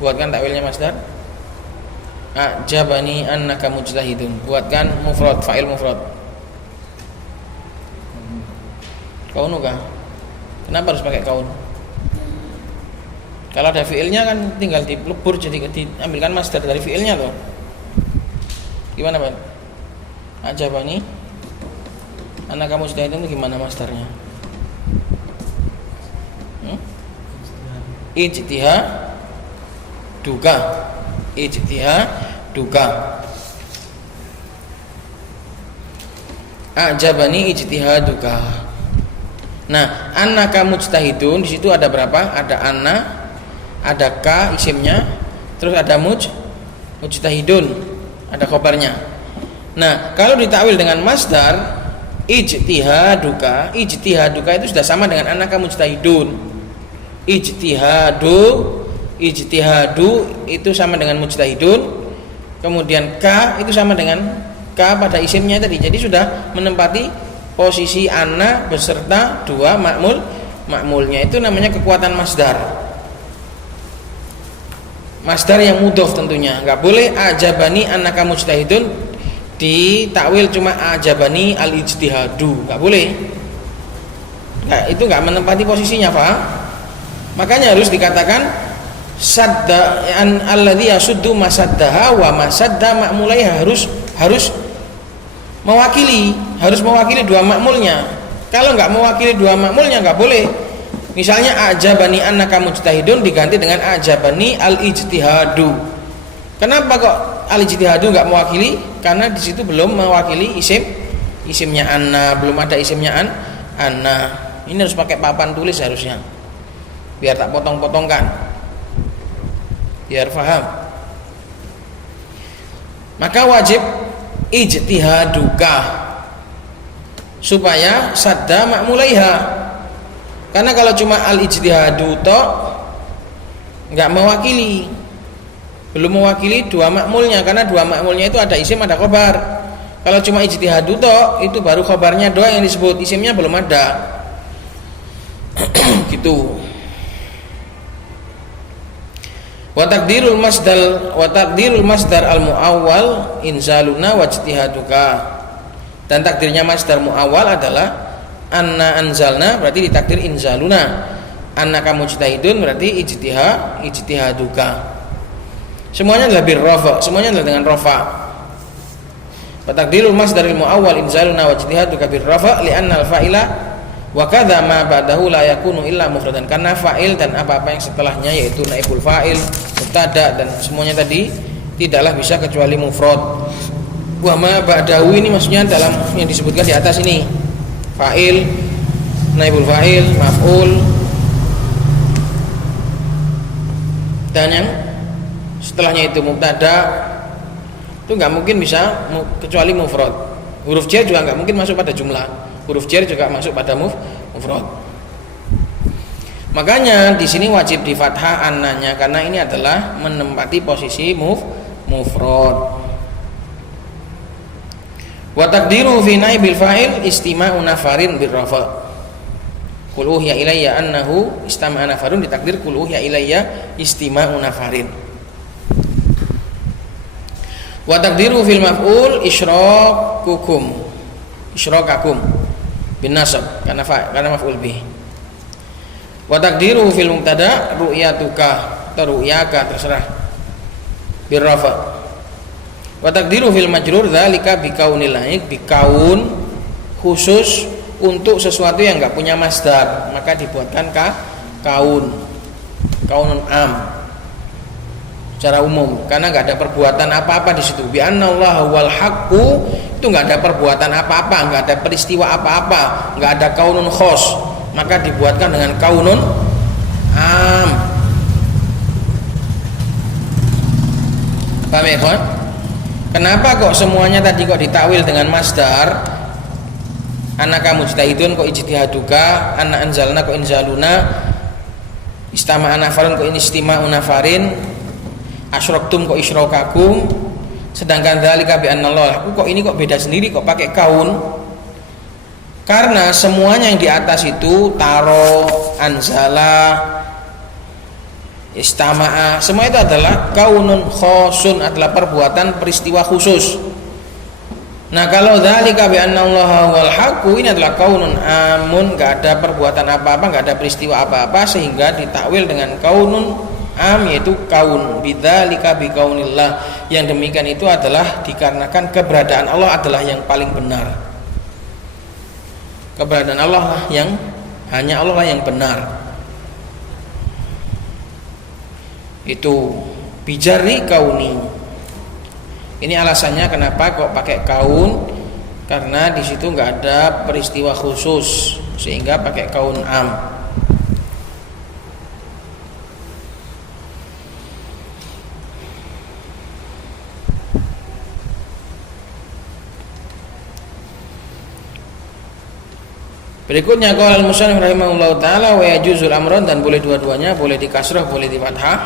Buatkan takwilnya masdar. A'jabani annaka mujtahidun. Buatkan mufrad, fa'il mufrad. Kaunu kah? Kenapa harus pakai kaun? Kalau ada fiilnya kan tinggal dilebur, jadi diambilkan masdar dari fiilnya loh. Gimana Pak? Ajabani anak kamu sudah itu gimana masdarnya? Ijtihad duka. Ijtihad duka. Ajabani ijtihad duka. Nah, annaka mujtahidun di situ ada berapa? Ada anna, ada ka isimnya, terus ada mujtahidun, ada khobarnya. Nah, kalau ditakwil dengan masdar ijtihaduka itu sudah sama dengan annaka mujtahidun. Ijtihadu itu sama dengan mujtahidun. Kemudian ka itu sama dengan ka pada isimnya tadi. Jadi sudah menempati posisi anna beserta dua makmulnya. Itu namanya kekuatan masdar. Masdar yang mudhof tentunya. Enggak boleh ajabani annaka mujtahidun ditakwil cuma ajabani al-ijtihadu. Enggak boleh. Nah, itu enggak menempati posisinya, paham? Makanya harus dikatakan sadda alladzi yasuddu masaddaha wa masadda ma'mulaiha, harus mewakili dua makmulnya. Kalau enggak mewakili dua makmulnya enggak boleh. Misalnya ajabani annaka mujtahidun diganti dengan ajabani al-ijtihadu. Kenapa kok al-ijtihadu enggak mewakili? Karena di situ belum mewakili isimnya anna, belum ada isimnya anna. Ini harus pakai papan tulis harusnya. Biar tak potong-potongkan. Biar paham. Maka wajib ijtihaduka supaya sadda ma'mulaiha. Karena kalau cuma al-ijtihadu tok enggak mewakili, belum mewakili dua makmulnya, karena dua makmulnya itu ada isim ada khobar. Kalau cuma ijtihadu tok itu baru khobarnya doang yang disebut, isimnya belum ada. Gitu. Wa taqdirul masdar al muawwal inzaluna wa ijtihaduka. Dan takdirnya masdar muawwal adalah anna anzalna, berarti ditakdir inzaluna. Annaka mujtahidun berarti ijtihaduka. Semuanya adalah birrafa, semuanya adalah dengan rafa. Wa taqdirul masdaril muawwal inzaluna wa ijtihaduka birrafa li'anna al-fa'ila wa kadza ma ba'dahu la yakunu illa mufradan, karena fa'il dan apa-apa yang setelahnya yaitu naibul fa'il, mubtada dan semuanya tadi tidaklah bisa kecuali mufrad. Wa ma ba'dahu ini maksudnya dalam yang disebutkan di atas ini, fa'il, naibul fa'il, maf'ul, dan yang setelahnya itu mubtada, itu enggak mungkin bisa kecuali mufrad. Huruf jar juga enggak mungkin masuk pada jumlah. Huruf jar juga masuk pada mufrad. Makanya di sini wajib di fathah annanya, karena ini adalah menempati posisi mufrad. Wa taqdiru fi naibil fa'il istima'u nafarin birrafa. Qul uhiya ilayya annahu istama'a nafarun, ditakdir qul uhiya ilayya istima'u nafarin. Wa taqdiru fil maf'ul isyrakakum bin nasab karena maf'ul bih. Wa taqdiru fil mubtada ru'yatuka atau ru'yaka, terserah, birrafa. Wa taqdiru fil majrur dzalika bikaunil laik, bikaun khusus untuk sesuatu yang enggak punya masdar, maka dibuatkan kaunun am secara umum, karena enggak ada perbuatan apa-apa di situ. Bi annallaha wal haqqu, itu enggak ada perbuatan apa-apa, enggak ada peristiwa apa-apa, enggak ada kaunun khos, maka dibuatkan dengan kaunun am. Paham ya, kawan? Kenapa kok semuanya tadi kok ditakwil dengan masdar? Annaka mujtahidun kok ijtihaduka, anna anzalna kok inzaluna, istama'a nafarun kok istima'u nafarin, asyraktum kok isyrakakum. Sedangkan dzalika bi annallah, kok ini kok beda sendiri, kok pakai kaun? Karena semuanya yang di atas itu taro, anzala, istama'a, semua itu adalah kaunun khosun, adalah perbuatan peristiwa khusus. Nah, kalau dzalika bi annallaha wal haqqu, ini adalah kaunun amun, enggak ada perbuatan apa-apa, enggak ada peristiwa apa-apa, sehingga ditakwil dengan kaunun am, yaitu kaun. Bidzalika bi kaunillah, yang demikian itu adalah dikarenakan keberadaan Allah adalah yang paling benar. Keberadaan Allah lah yang hanya Allah lah yang benar. Itu bijari kauni. Ini alasannya kenapa kok pakai kaun, karena di situ nggak ada peristiwa khusus sehingga pakai kaun am. Berikutnya qala al-musannif rahimahullahu taala wa yajuzul amran, dan boleh dua-duanya, boleh di kasrah boleh di fathah.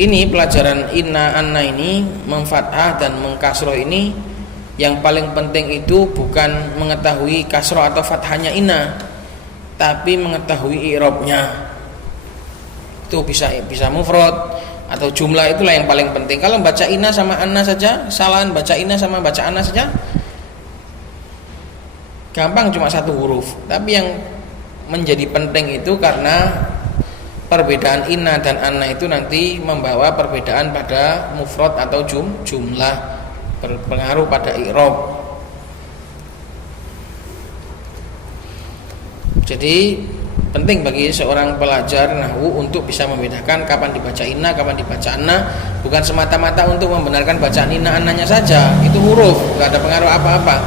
Ini pelajaran inna anna ini memfathah dan mengkasroh ini yang paling penting itu bukan mengetahui kasroh atau fathahnya inna, tapi mengetahui i'rabnya. Itu bisa mufrad atau jumlah, itulah yang paling penting. Kalau baca inna sama anna saja, kesalahan baca inna sama baca anna saja gampang, cuma satu huruf. Tapi yang menjadi penting itu karena perbedaan inna dan anna itu nanti membawa perbedaan pada mufrad atau jumlah, berpengaruh pada i'rab. Jadi penting bagi seorang pelajar nahwu untuk bisa membedakan kapan dibaca inna, kapan dibaca anna, bukan semata-mata untuk membenarkan bacaan inna annanya saja. Itu huruf, nggak ada pengaruh apa-apa.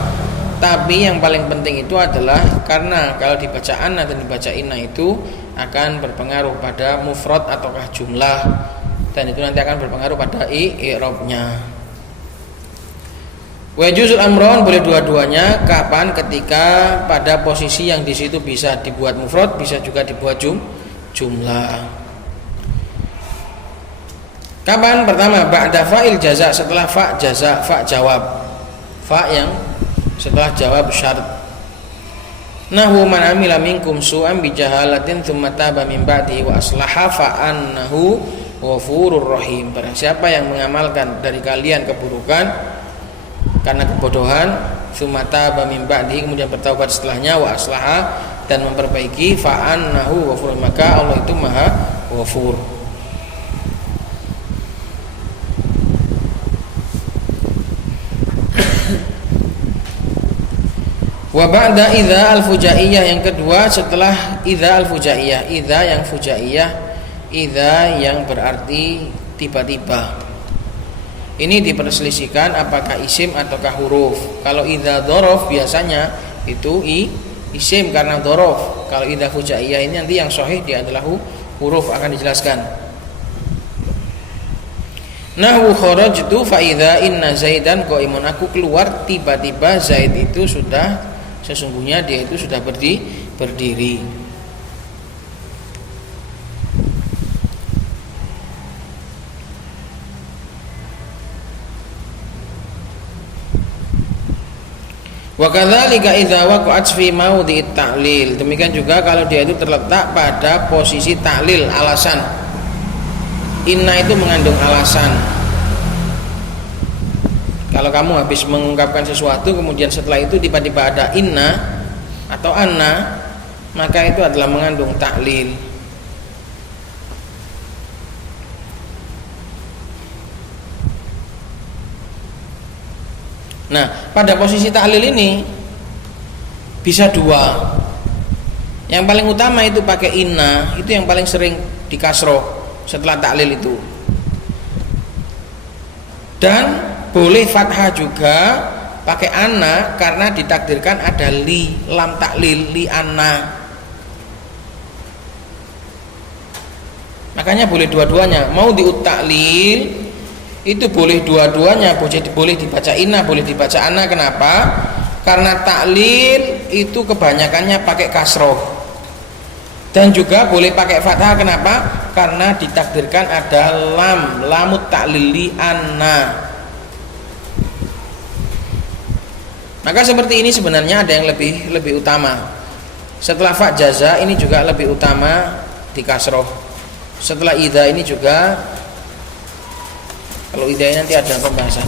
Tapi yang paling penting itu adalah karena kalau dibaca anna dan dibaca inna itu akan berpengaruh pada mufrad ataukah jumlah, dan itu nanti akan berpengaruh pada i'rabnya. Wa yajuzul amron, boleh dua-duanya. Kapan? Ketika pada posisi yang di situ bisa dibuat mufrad, bisa juga dibuat jumlah. Kapan? Pertama ba'da fa'il jaza, setelah fa jaza, fa jawab, fa yang setelah jawab syarat. Nahwu man amila minkum su'an bi jahalatin tsumma taba min ba'dihi wa aslaha fa annahu ghafurur rahim. Barang siapa yang mengamalkan dari kalian keburukan karena kebodohan, tsumma taba min ba'dihi, kemudian bertaubat setelahnya, wa aslaha, dan memperbaiki, fa annahu ghafurur, maka Allah itu Maha Ghafur. Wa ba'da idza al-fujaiyah, yang kedua setelah idza al-fujaiyah. Idza yang fujaiyah, idza yang berarti tiba-tiba. Ini diperselisihkan apakah isim ataukah huruf. Kalau idza dzaraf biasanya itu isim karena dzaraf. Kalau idza fujaiyah ini nanti yang sahih dia adalah huruf, akan dijelaskan. Nahwu kharajtu fa idza inna zaidan qaimun, aku keluar tiba-tiba Zaid itu sudah, sesungguhnya dia itu sudah berdiri. Wa kadzalika idza waqa'at fi maudhi'it ta'lil, demikian juga kalau dia itu terletak pada posisi ta'lil, alasan. Inna itu mengandung alasan. Kalau kamu habis mengungkapkan sesuatu, kemudian setelah itu tiba-tiba ada inna atau anna, maka itu adalah mengandung ta'lil. Nah, pada posisi ta'lil ini bisa dua. Yang paling utama itu pakai inna, itu yang paling sering dikasroh setelah ta'lil itu. Dan boleh fathah juga pakai anna karena ditakdirkan ada li, lam ta'lil, li anna. Makanya boleh dua-duanya. Mau diut ta'lil itu boleh dua-duanya, boleh dibaca inna, boleh dibaca anna. Kenapa? Karena ta'lil itu kebanyakannya pakai kasroh. Dan juga boleh pakai fathah. Kenapa? Karena ditakdirkan ada lam, lamut ta'lil, li anna. Maka seperti ini sebenarnya ada yang lebih utama. Setelah fa jaza ini juga lebih utama di kasroh. Setelah idza ini juga, kalau idza nanti ada pembahasan.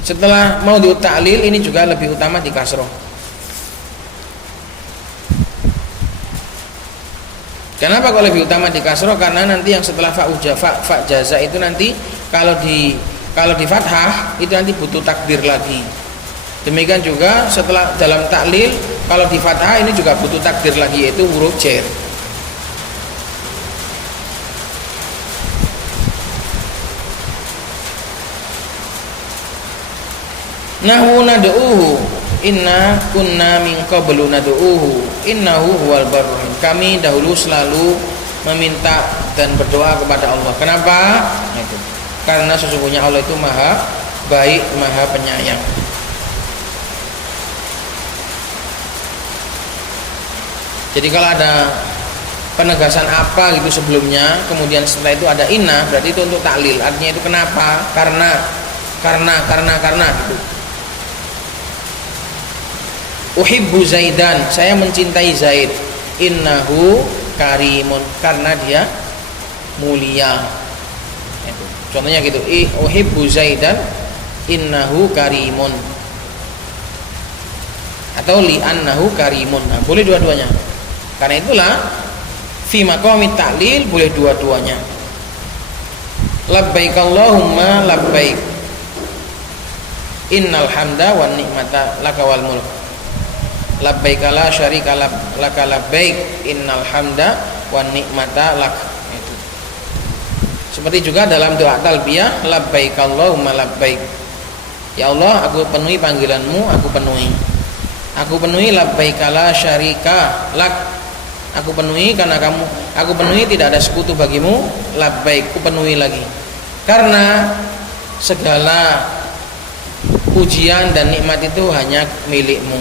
Setelah mau di ta'lil ini juga lebih utama di kasroh. Kenapa kalau lebih utama di kasroh? Karena nanti yang setelah fa jaza itu nanti kalau di fathah itu nanti butuh takdir lagi. Demikian juga setelah dalam taklil, kalau di fathah ini juga butuh takdir lagi, yaitu huruf jar. Nahwu nad'uhu, inna kunna min qablu nad'uhu innahu huwal barrun, kami dahulu selalu meminta dan berdoa kepada Allah. Kenapa? Itu karena sesungguhnya Allah itu Maha Baik, Maha Penyayang. Jadi kalau ada penegasan apa gitu sebelumnya, kemudian setelah itu ada inna, berarti itu untuk taklil. Artinya itu kenapa? Karena gitu. Uhibbu Zaidan, saya mencintai Zaid. Innahu karimun, karena dia mulia. Itu. Contohnya gitu. Uhibbu Zaidan, innahu karimun. Atau li'annahu karimun. Nah, boleh dua-duanya. Karena itulah fi maqamit ta'lil boleh dua-duanya. Labbaik Allahumma labbaik. Innal hamda wan ni'mata laka wal mulk. Labbaik la syarika laka labbaik. Innal hamda wan ni'mata lak. Itu. Seperti juga dalam doa talbiyah, labbaik Allahumma labbaik. Ya Allah, aku penuhi panggilanmu, aku penuhi. Aku penuhi labbaik la syarika lak. Aku penuhi karena aku penuhi tidak ada sekutu bagimu, labbaik, aku penuhi lagi. Karena segala pujian dan nikmat itu hanya milikmu.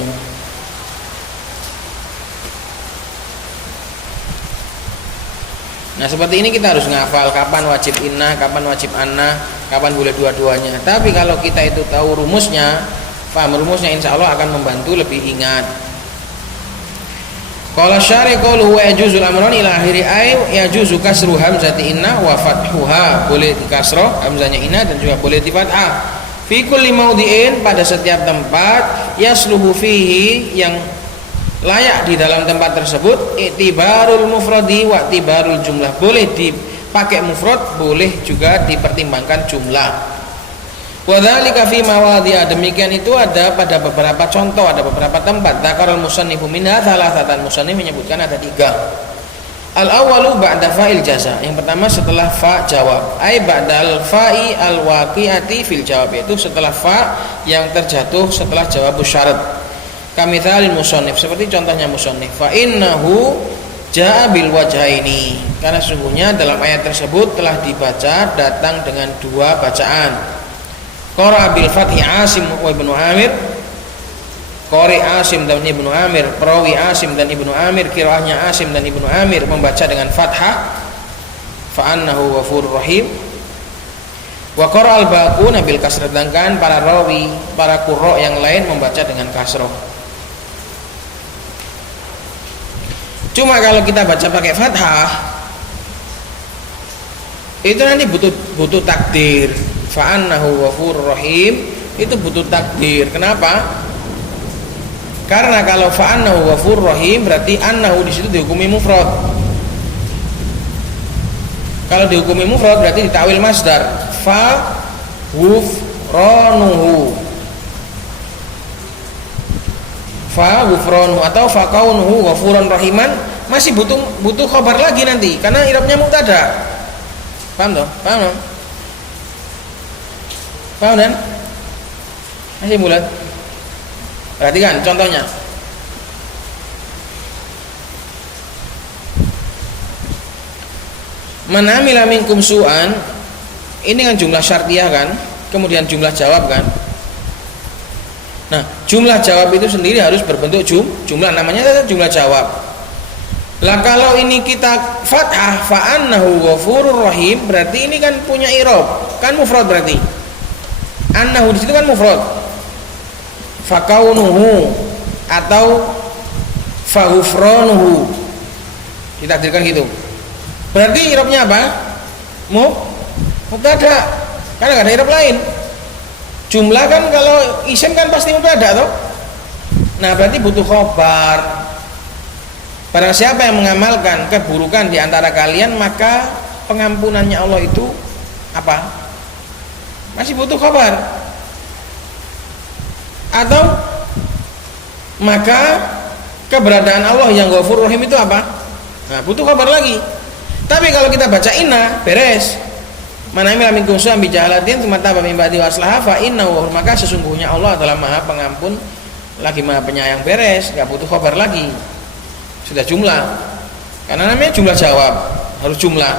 Nah, seperti ini kita harus ngafal kapan wajib inna, kapan wajib anna, kapan boleh dua-duanya. Tapi kalau kita itu tahu rumusnya, paham rumusnya, insya Allah akan membantu lebih ingat. Qala syari qaluhu wa yajuzul amran ila akhiri ay yajuzu kasru hamzati inna wa fathuha, boleh di kasroh hamzanya inna dan juga boleh di fathah. Fi kulli maudhi'in, pada setiap tempat, yasluhu fihi, yang layak di dalam tempat tersebut, i'tibarul mufradi wa i'tibarul jumlah, boleh dipakai mufrad, boleh juga dipertimbangkan jumlah. Wadzalika fi mawadhi'a, demikian itu ada pada beberapa contoh, ada beberapa tempat. Dzakarul musannifu minha thalathatan, musannif menyebutkan ada 3. Al-awwalu ba'da fa'il jaza, yang pertama setelah fa jawab, ai ba'dal fa'i al-waqi'ati fil jawab, itu setelah fa yang terjatuh setelah jawab syarat. Kamithalil musannif, seperti contohnya musannif, fa innahu jaa bil wajhaini, karena sungguhnya dalam ayat tersebut telah dibaca datang dengan 2 bacaan. Qara bil fathi Asim wa Ibnu Amir, qari Asim dan Ibnu Amir, perawi Asim dan Ibnu Amir, qiraahnya Asim dan Ibnu Amir membaca dengan fathah, fa annahu ghafurur rahim. Wa qara al baquna bil kasrah, sedangkan para rawi, para qurra yang lain membaca dengan kasrah. Cuma kalau kita baca pakai fathah, itu nanti butuh takdir. Fa'annahu ghafurur rahim, itu butuh takdir. Kenapa? Karena kalau fa'annahu ghafurur rahim berarti annahu di situ dihukumi mufrad. Kalau dihukumi mufrad berarti ditakwil masdar. Fa ghufranuhu, fa ghufranuhu atau fa kaunuhu ghafuran rahiman, masih butuh khabar lagi nanti karena i'rabnya mubtada. Paham toh? Paham toh? Paham kan? Masih bulat. Perhatikan contohnya. Man amila minkum su'an, ini kan jumlah syartiyah kan, kemudian jumlah jawab kan. Nah, jumlah jawab itu sendiri harus berbentuk jumlah, namanya jumlah jawab. Lah kalau ini kita fathah fa annahu ghafurur rahim, berarti ini kan punya i'rab, kan mufrad berarti. Annahu di situ kan mufrad. Fa kaunuhu atau fa ghufranuhu, ditakdirkan gitu. Berarti i'rabnya apa? Mubtada. Karena enggak ada i'rab lain. Jumlah kan kalau isim kan pasti mubtada toh. Nah, berarti butuh khabar. Barang siapa yang mengamalkan keburukan di antara kalian, maka pengampunannya Allah itu apa? Masih butuh kabar. Atau maka keberadaan Allah yang Ghafur Rahim itu apa? Nah, butuh kabar lagi. Tapi kalau kita baca inna, beres. Man amila minkum su'an bi jahalatin tsumma taba min ba'di wa aslaha fa innahu, maka sesungguhnya Allah adalah Maha Pengampun lagi Maha Penyayang, beres, enggak butuh kabar lagi. Sudah jumlah. Karena namanya jumlah jawab, harus jumlah.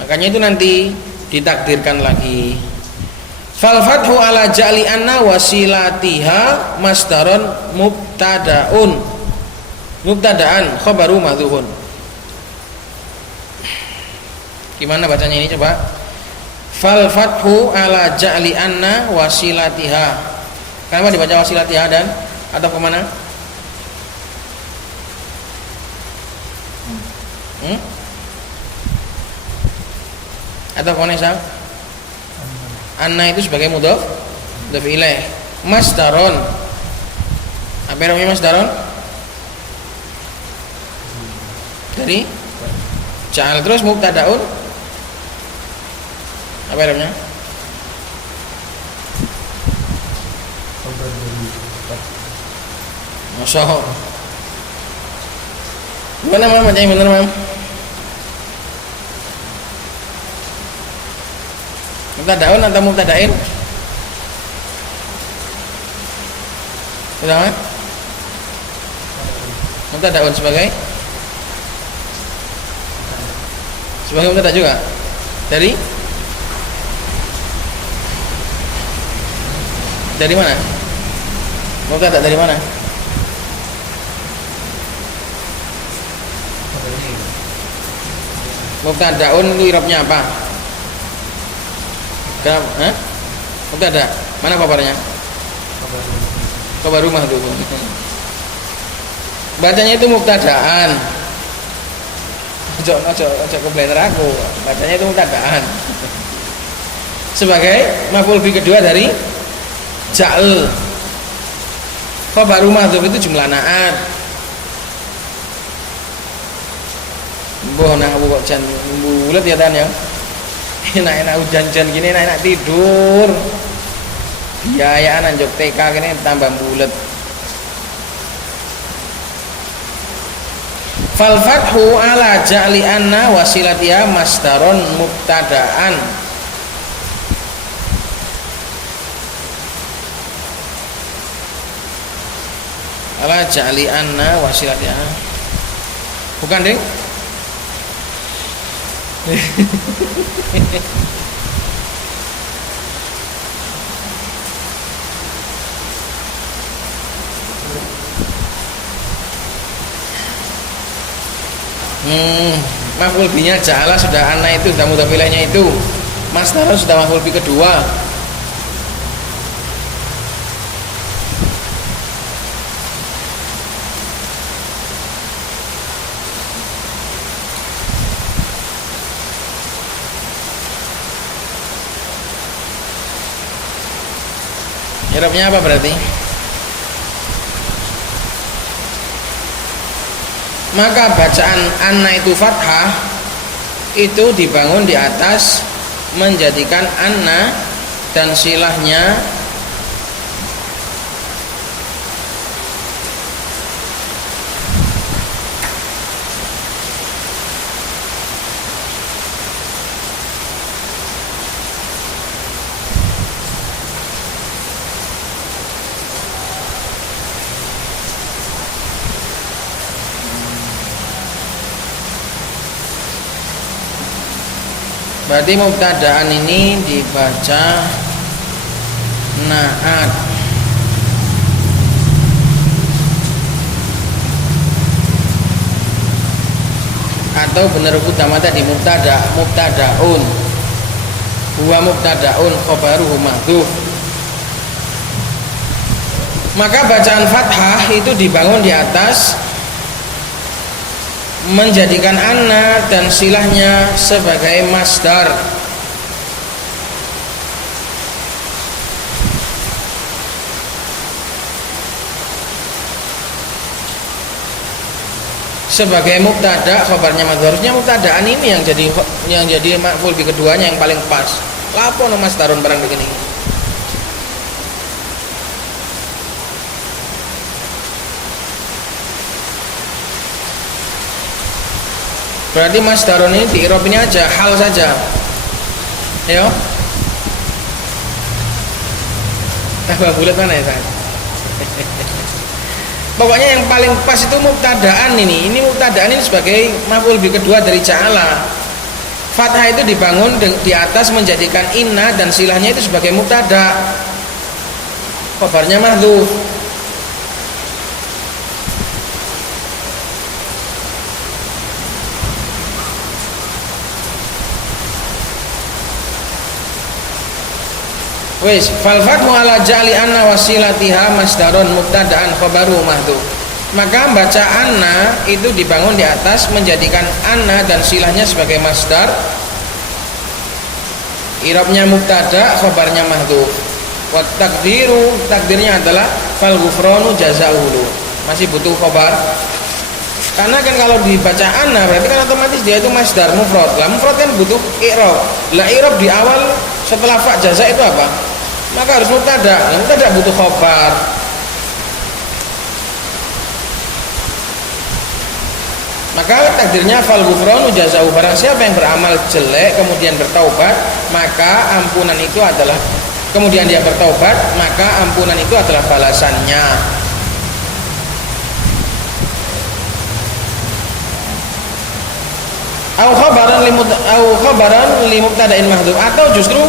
Makanya itu nanti ditakdirkan lagi. Fal fathu ala ja'li anna wasilatiha masdaron mubtadaun. Mubtada'an khabaru mahdhufun. Gimana bacanya ini coba? Fal fathu ala ja'li anna wasilatiha. Kenapa dibaca wasilatiha dan atau kemana? Atau kemana Sam? Anna itu sebagai mudhaf ilaih. Masdaron. Apa namanya masdaron? Dari ja'al. Terus mubtada'un apa namanya? Masya Allah. Gimana mam? Bacanya bener mam? Mubtada'un atau mubtada'in? Udah mam? Mubtada'un sebagai mubtada juga. Dari mana? Mubtada dari mana? Mubtadaun itu i'rabnya apa? Kenapa? Mubtada. Mana kabarnya? Khabaru mahdhufun. Bacanya itu mubtadaan. Ojo keblender aku. Bacanya itu mubtadaan. Sebagai maf'ul bi kedua dari ja'al. Khabaru mahdhuf itu jumlah na'at. Mbah nang aku kok jan bulet ya tan ya. Enak-enak hujan-hujan gini enak-enak tidur. Biayaan anjok TK gini tambah bulet. Fal fathu ala ja'li anna wasilatiha masdaron mubtada'an. Ala ja'li anna wasilatiha. Bukan, Ding? Maf'ul binya ja'ala sudah anna itu sudah mudhaf ilaihnya itu. Masdaron sudah maf'ul bi kedua. I'rabnya apa berarti? Maka bacaan anna itu fathah itu dibangun di atas menjadikan anna dan silahnya berarti mubtada'an ini dibaca na'at. Atau benar utama tadi mubtada'un. Huwa mubtada'un khabaruhu mahdhuf. Maka bacaan fathah itu dibangun di atas menjadikan anna dan silahnya sebagai masdar. Sebagai mubtada khabarnya madhuf. Harusnya mubtadaan ini yang jadi maf'ul bi keduanya yang paling pas. Lapo no masdarun barang begini. Berarti masdarun ini di i'rab ini aja, hal saja. Ya. Tambah bulat mana ya, San? Pokoknya yang paling pas itu mubtadaan ini. Ini mubtadaan ini sebagai maf'ul bi kedua dari ja'ala. Fathah itu dibangun di atas menjadikan inna dan silahnya itu sebagai mubtada. Khabarnya mahdhuf. Wis, fal fathu ala ja'li anna wasilatiha masdarun mubtada'an khabaru mahdhuf. Maka baca anna itu dibangun di atas menjadikan anna dan silahnya sebagai masdar. I'rabnya mubtada, khabarnya mahdhuf. Wa takdirnya adalah fal ghufranu jazaa'uhu. Masih butuh khabar. Karena kan kalau dibaca anna berarti kan otomatis dia itu masdar mufrad. Lah mufrad kan butuh i'rab. Lah i'rab di awal setelah fa jaza itu apa? Maka harus mubtada. Nah, mubtada butuh khabar. Maka takdirnya fal ghufranu jazaa'u, barang siapa yang beramal jelek kemudian bertaubat, maka ampunan itu adalah, kemudian dia bertaubat, maka ampunan itu adalah balasannya. Au khabaran li mubtada'in mahdhuf, atau justru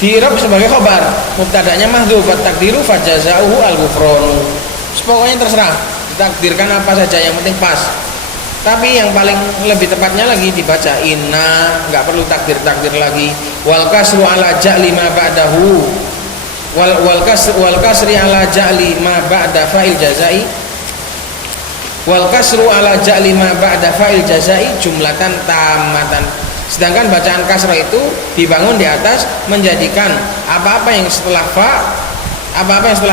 di'rab sebagai khabar, mubtada'nya mahdhuf, takdiru fajaza'uhu al-ghufranu. Pokoknya terserah, takdirkan apa saja yang penting pas. Tapi yang paling lebih tepatnya lagi dibaca inna, nggak perlu takdir lagi. Wal kasru ala ja'li ma ba'dahu wal kasri ala ja'li ma ba'da fa'il jazai. Wal kasru ala ja'li ma ba'da fa'il jazai jumlatan tamatan. Sedangkan bacaan kasrah itu dibangun di atas menjadikan apa-apa yang setelah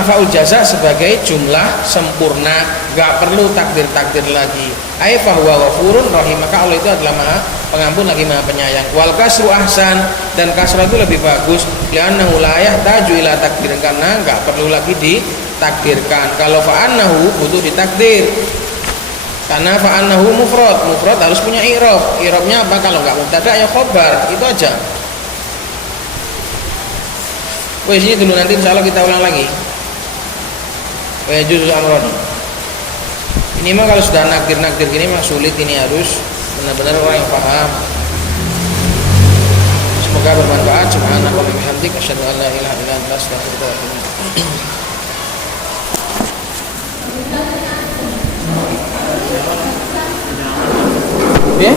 fa'ul jaza sebagai jumlah sempurna, gak perlu takdir lagi. Ai fa huwa ghafurun rahim, maka Allah itu adalah Maha Pengampun lagi Maha Penyayang. Wal kasru ahsan, dan kasrah itu lebih bagus, li'annahu la yahtaju ila takdir, karena gak perlu lagi ditakdirkan. Kalau fa'annahu butuh ditakdir, karena fa'annahu mufrad harus punya i'rab. I'rabnya apa? Kalau nggak mubtada ya khabar, itu aja. Wes ini dulu, nanti insyaallah kita ulang lagi. Juzul amron. Ini mah kalau sudah nakdir gini mah sulit, ini harus benar-benar orang yang paham. Semoga bermanfaat. Subhanallah wa bihamdika asyhadu an la ilaha illa anta astaghfiruka wa atubu ilaik. Ya?